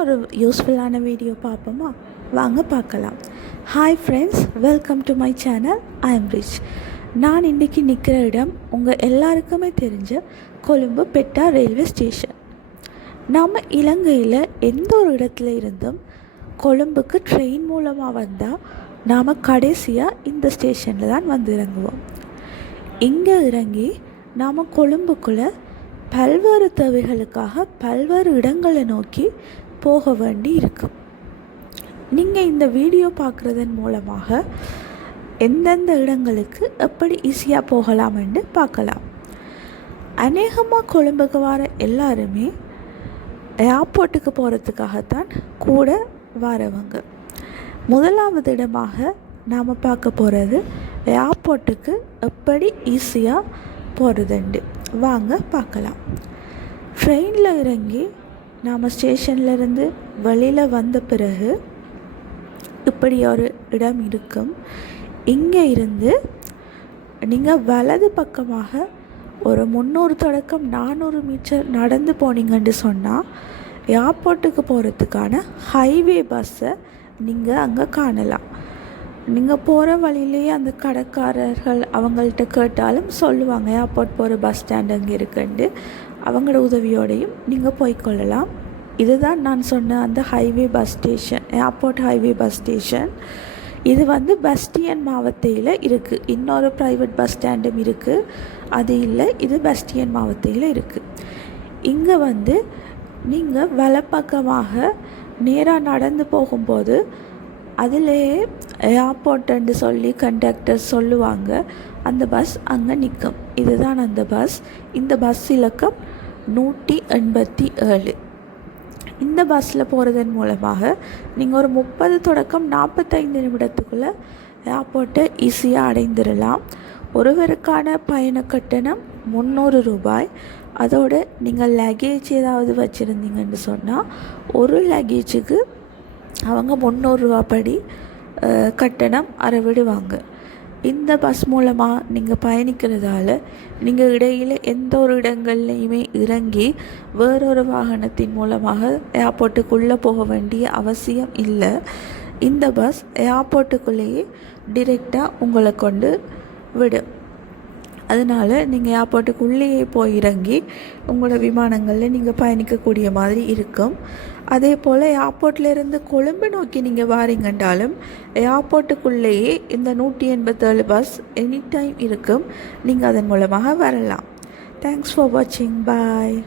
ஒரு யூஸ்ஃபுல்லான வீடியோ பார்ப்போமா? வாங்க பார்க்கலாம். Hi friends, welcome to my channel. I am rich. நான் இன்றைக்கி நிற்கிற இடம் உங்கள் எல்லாருக்குமே தெரிஞ்ச கொழும்பு பெட்டா ரயில்வே ஸ்டேஷன். நாம் இலங்கையில் எந்த ஒரு இடத்துல இருந்தும் கொழும்புக்கு ட்ரெயின் மூலமாக வந்தால் நாம் கடைசியாக இந்த ஸ்டேஷனில் தான் வந்து இறங்குவோம். இங்கே இறங்கி நாம் கொழும்புக்குள்ளே பல்வேறு தேவைகளுக்காக பல்வேறு இடங்களை நோக்கி போக வேண்டி இருக்கும். நீங்கள் இந்த வீடியோ பார்க்குறதன் மூலமாக எந்தெந்த இடங்களுக்கு எப்படி ஈஸியாக போகலாம்னு பார்க்கலாம். அநேகமாக கொழும்புக்கு வர எல்லாருமே ஏர்போர்ட்டுக்கு போகிறதுக்காகத்தான் கூட வரவங்க. முதலாவது இடமாக நாம் பார்க்க போகிறது ஏர்போர்ட்டுக்கு எப்படி ஈஸியாக போகிறதுண்டு. வாங்க பார்க்கலாம். ட்ரெயினில் இறங்கி நாம் ஸ்டேஷன்லேருந்து வெளியில் வந்த பிறகு இப்படி ஒரு இடம் இருக்கும். இங்கே இருந்து நீங்கள் வலது பக்கமாக ஒரு 300 தொடக்கம் 400 மீட்டர் நடந்து போனீங்கன்னு சொன்னால் ஏர்போர்ட்டுக்கு போகிறதுக்கான ஹைவே பஸ்ஸை நீங்கள் அங்கே காணலாம். நீங்கள் போகிற வழியிலேயே அந்த கடைக்காரர்கள் அவங்கள்ட்ட கேட்டாலும் சொல்லுவாங்க ஏர்போர்ட் போகிற பஸ் ஸ்டாண்ட் அங்கே இருக்குண்டு. அவங்களோட உதவியோடையும் நீங்கள் போய்க்கொள்ளலாம். இதுதான் நான் சொன்ன அந்த highway bus station, airport highway bus station. இது பஸ்டியன் மாவட்டத்தில் இருக்குது. இன்னொரு ப்ரைவேட் பஸ் ஸ்டாண்டும் இருக்குது, அது இல்லை. இது பஸ்டியன் மாவட்டத்தில் இருக்குது. இங்கே நீங்கள் வலப்பக்கமாக நேராக நடந்து போகும்போது அதிலே ஏர்போர்ட்டுன்னு சொல்லி கண்டக்டர் சொல்லுவாங்க. அந்த பஸ் அங்கே நிற்கும். இதுதான் அந்த பஸ். இந்த பஸ் இலக்கம் 187. இந்த பஸ்ஸில் போகிறதன் மூலமாக நீங்கள் ஒரு 30 தொடக்கம் 45 நிமிடத்துக்குள்ளே ஏர்போர்ட்டை ஈஸியாக அடைந்துடலாம். ஒருவருக்கான பயண கட்டணம் 300 ரூபாய். அதோடு நீங்கள் லக்கேஜ் ஏதாவது வச்சுருந்தீங்கன்னு சொன்னால் ஒரு லக்கேஜுக்கு அவங்க 300 ரூபா படி கட்டணம் அறவிடுவாங்க. இந்த பஸ் மூலமாக நீங்கள் பயணிக்கிறதால நீங்கள் இடையில் எந்த ஒரு இடங்கள்லையுமே இறங்கி வேறொரு வாகனத்தின் மூலமாக ஏர்போர்ட்டுக்குள்ளே போக வேண்டிய அவசியம் இல்லை. இந்த பஸ் ஏர்போர்ட்டுக்குள்ளேயே டிரெக்டாக உங்களை கொண்டு விடும். அதனால் நீங்கள் ஏர்போர்ட்டுக்குள்ளேயே போய் இறங்கி உங்களோட விமானங்களில் நீங்கள் பயணிக்கக்கூடிய மாதிரி இருக்கும். அதே போல் ஏர்போர்ட்லேருந்து கொழும்பு நோக்கி நீங்கள் வாரீங்கன்றாலும் ஏர்போர்ட்டுக்குள்ளேயே இந்த 187 பஸ் எனி டைம் இருக்கும். நீங்கள் அதன் மூலமாக வரலாம். தேங்க்ஸ் ஃபார் வாட்சிங். பாய்.